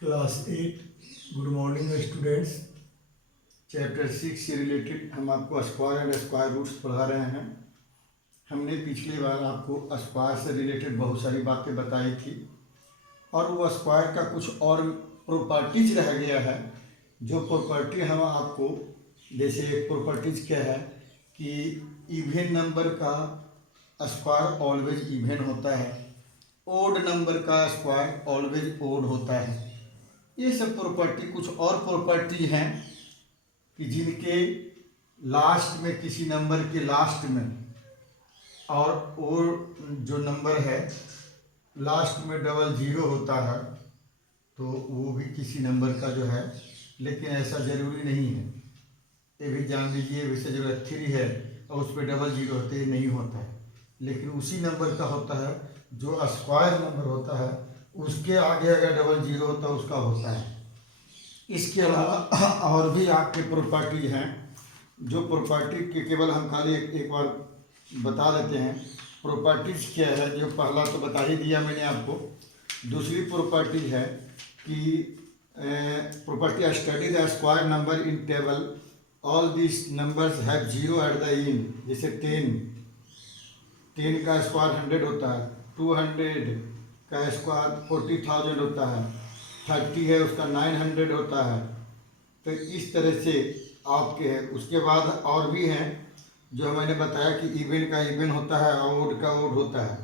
Class 8 good morning students. Chapter 6 से related हम आपको स्क्वायर एंड स्क्वायर रूट्स पढ़ा रहे हैं। हमने पिछली बार आपको स्क्वायर से रिलेटेड बहुत सारी बातें बताई थी और वो स्क्वायर का कुछ और प्रॉपर्टीज रह गया है। जो प्रॉपर्टी हम आपको, जैसे एक प्रॉपर्टीज क्या है कि इवन नंबर का स्क्वायर ऑलवेज इवन होता है, ओड नंबर का स्क्वायर ऑलवेज ओड होता है। ये सब प्रॉपर्टी, कुछ और प्रॉपर्टी हैं कि जिनके लास्ट में, किसी नंबर के लास्ट में, और वो जो नंबर है लास्ट में डबल जीरो होता है तो वो भी किसी नंबर का जो है, लेकिन ऐसा ज़रूरी नहीं है। ये भी जान लीजिए, वैसे जो 3 है और उस पर डबल जीरो होते नहीं होता है, लेकिन उसी नंबर का होता है जो स्क्वायर नंबर होता है, उसके आगे अगर डबल जीरो होता है उसका होता है। इसके अलावा और भी आपके प्रॉपर्टी हैं, जो प्रॉपर्टी के केवल हम खाली एक बार बता देते हैं। प्रॉपर्टीज क्या है, जो पहला तो बता ही दिया मैंने आपको। दूसरी प्रॉपर्टी है कि property study the square number in table, all this numbers have zero at the end. जैसे 10 का स्क्वायर 100 होता है, 200 का स्क्वायर 40,000 होता है, 30 है उसका 900 होता है। तो इस तरह से आपके हैं। उसके बाद और भी हैं जो मैंने बताया कि इवन का इवन होता है और ओड का ओड होता है।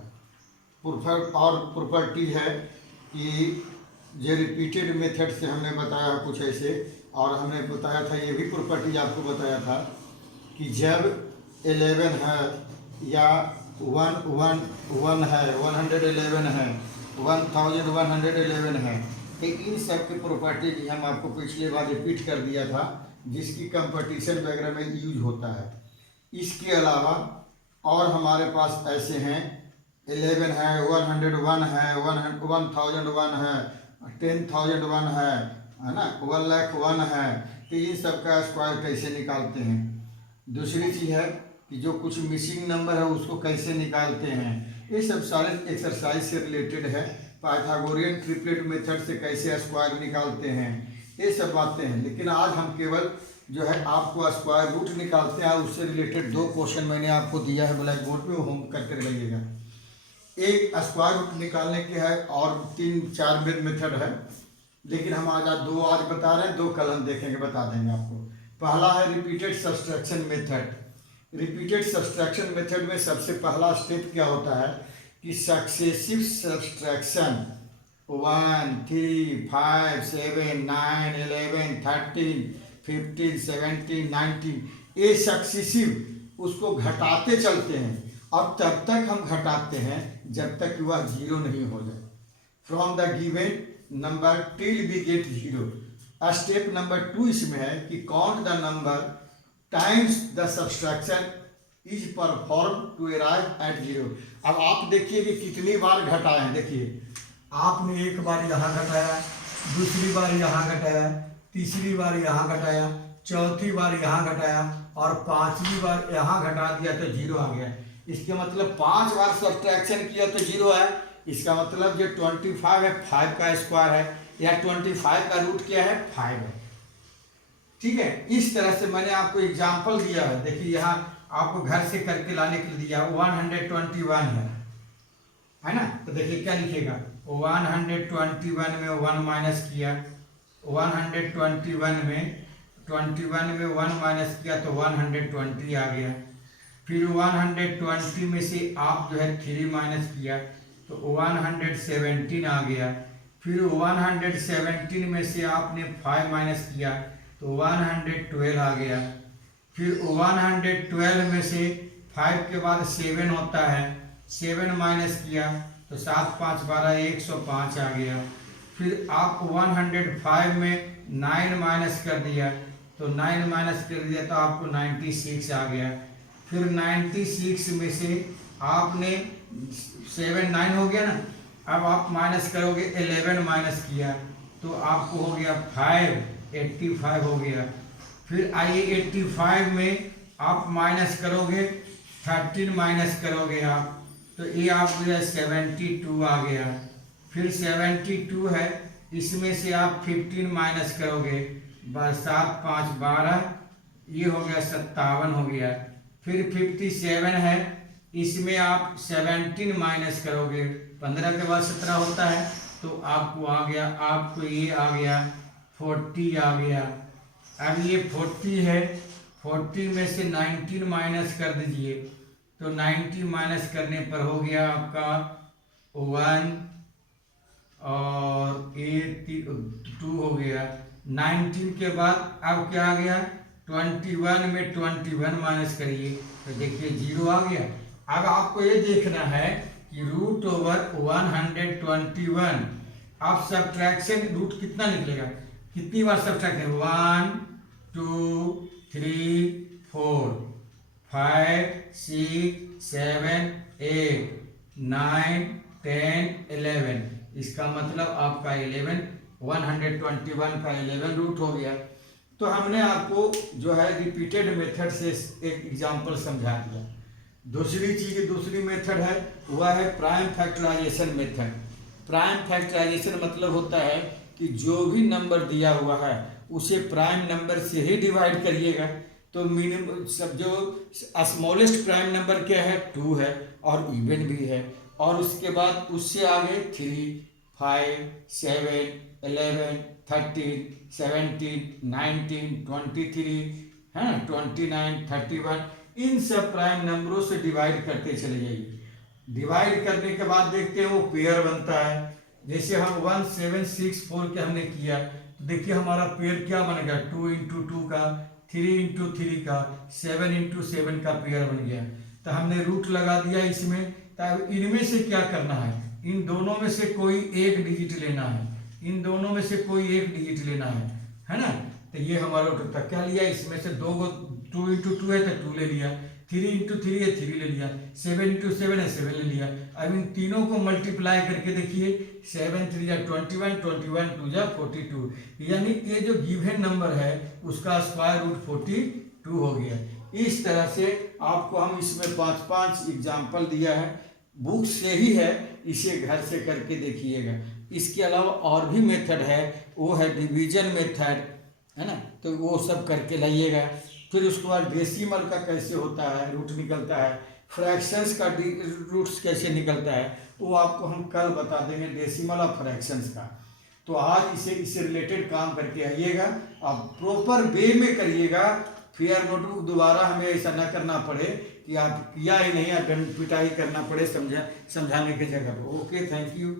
और प्रॉपर्टी है कि जो रिपीटेड मेथड से हमने बताया कुछ ऐसे, और हमने बताया था, ये भी प्रॉपर्टी आपको बताया था कि जब 11 है या 111 है, 111 है, 1111 है, तो इन सब की प्रॉपर्टी भी हम आपको पिछले बार रिपीट कर दिया था, जिसकी कंपटीशन वगैरह में यूज होता है। इसके अलावा और हमारे पास ऐसे हैं, 11 है, 101 है, 1001 है, 10,001 है ना, 1,00,001 है। तो इन सब का स्क्वायर कैसे निकालते हैं। दूसरी चीज़ है कि जो कुछ मिसिंग नंबर है उसको कैसे निकालते हैं। ये सब सारे एक्सरसाइज से रिलेटेड है। पाइथागोरियन ट्रिपलेट मेथड से कैसे स्क्वायर निकालते हैं, ये सब बातें हैं। लेकिन आज हम केवल जो है आपको स्क्वायर रूट निकालते हैं। उससे रिलेटेड 2 क्वेश्चन मैंने आपको दिया है ब्लैक बोर्ड पे, वो होम करके लगाइएगा। एक स्क्वायर रूट निकालने के है और 3-4 मेथड है, लेकिन हम आज 2 आज बता रहे हैं, 2 कल हम देखेंगे, बता देंगे आपको। पहला है repeated subtraction method. Repeated subtraction method में सबसे पहला स्टेप क्या होता है कि सक्सेसिव सब्सट्रैक्शन 1, 3, 5, 7, 9, 11, 13, 15, 17, 19, ये सक्सेसिव उसको घटाते चलते हैं। और तब तक हम घटाते हैं जब तक वह जीरो नहीं हो जाए। From the given number till we get zero. Step number 2 इसमें है कि count the number times the subtraction is perform to arrive at zero. अब आप देखिए कि कितनी बार घटाए हैं। देखिए, आपने एक बार यहाँ घटाया, दूसरी बार यहाँ घटाया, तीसरी बार यहाँ घटाया, चौथी बार यहाँ घटाया और 5वीं बार यहाँ घटा दिया तो जीरो आ गया। इसके मतलब 5 बार सब्सट्रैक्शन किया तो जीरो है। इसका मतलब जो 25 है 5 का स्क्वायर है, या 25 का रूट क्या है 5 है। ठीक है, इस तरह से मैंने आपको एग्जाम्पल दिया है। देखिए यहाँ आपको घर से करके लाने के लिए दिया, 121 है ना। तो देखिए क्या लिखेगा, 121 में 1 माइनस किया, 121 में 1 माइनस किया तो 120 आ गया। फिर 120 में से आप जो है 3 माइनस किया तो 117 आ गया। फिर 117 में से आपने 5 माइनस किया तो 112 आ गया। फिर 112 में से 5 के बाद 7 होता है, 7 माइनस किया तो 7 5 12, 105 आ गया। फिर आप 105 में 9 माइनस कर दिया तो 9 माइनस कर दिया तो आपको 96 आ गया। फिर 96 में से आपने 7 9 हो गया ना, अब आप माइनस करोगे, 11 माइनस किया तो आपको हो गया 5, 85 हो गया। फिर आइए 85 में आप माइनस करोगे, 13 माइनस करोगे आप तो ये आपको 72 आ गया। फिर 72 है इसमें से आप 15 माइनस करोगे, 7 5 12, ये हो गया 57 हो गया। फिर 57 है, इसमें आप 17 माइनस करोगे, 15 के बाद 17 होता है, तो आपको आ गया, आपको ये आ गया 40 आ गया। अब ये 40 है, 40 में से 19 माइनस कर दीजिए, तो 90 माइनस करने पर हो गया आपका 1 और 2 हो गया। 19 के बाद अब क्या आ गया, 21 में 21 माइनस करिए, तो देखिए 0 आ गया। अब आपको ये देखना है कि रूट ओवर 121, आप सब्ट्रैक्शन रूट कितना निकलेगा, कितनी बार सब्ट्रैक्शन, 1 2 3 4 5 6 7 8 9 10 11, इसका मतलब आपका 121 का 11 रूट हो गया। तो हमने आपको जो है रिपीटेड मेथड से एक एग्जांपल समझा दिया। दूसरी मेथड है वह है prime factorisation method. Prime factorisation मतलब होता है कि जो भी नंबर दिया हुआ है उसे प्राइम नंबर से ही डिवाइड करिएगा। तो मिनिमम सब जो स्मॉलेस्ट प्राइम नंबर क्या है, 2 है और इवन भी है, और उसके बाद उससे आगे 3 5 7 11 13 17 19 23 है ना, 29 31, इन सब प्राइम नंबरों से डिवाइड करते चले जाइए। डिवाइड करने के बाद देखते हैं वो पेयर बनता है। जैसे हम 1764 के हमने किया, तो देखिए हमारा पेयर क्या बनेगा, 2 इंटू 2 का, 3 इंटू 3 का, 7 इंटू 7 का पेयर बन गया। तो हमने रूट लगा दिया इसमें। तब इनमें से क्या करना है, इन दोनों में से कोई एक डिजिट लेना है, इन दोनों में से कोई एक डिजिट लेना है ना। तो ये हमारा उठता क्या लिया, इसमें से 2 इंटू 2 है तो 2 ले लिया, 3 इंटू 3 है 3 ले लिया, 7 इंटू 7 है 7 ले लिया। अब इन तीनों को मल्टीप्लाई करके देखिए, 7 3 या 21, 21 2 या 42, यानी ये जो गिवन नंबर है उसका स्क्वायर रूट 42 हो गया। इस तरह से आपको हम इसमें 5 एग्जाम्पल दिया है, बुक से ही है, इसे घर से करके देखिएगा। इसके अलावा और भी मेथड है, वो है डिवीजन मेथड, है ना, तो वो सब करके लाइएगा। फिर उसके बाद डेसिमल का कैसे होता है, रूट निकलता है, फ्रैक्शंस का रूट्स कैसे निकलता है, वो आपको हम कल बता देंगे, डेसिमल और फ्रैक्शंस का। तो आज इससे रिलेटेड काम करके आइएगा, आप प्रॉपर वे में करिएगा, फिर नोटबुक दोबारा हमें ऐसा ना करना पड़े कि आप किया ही नहीं, आप पिटाई करना पड़े समझाने की जगह पर। Okay, thank you.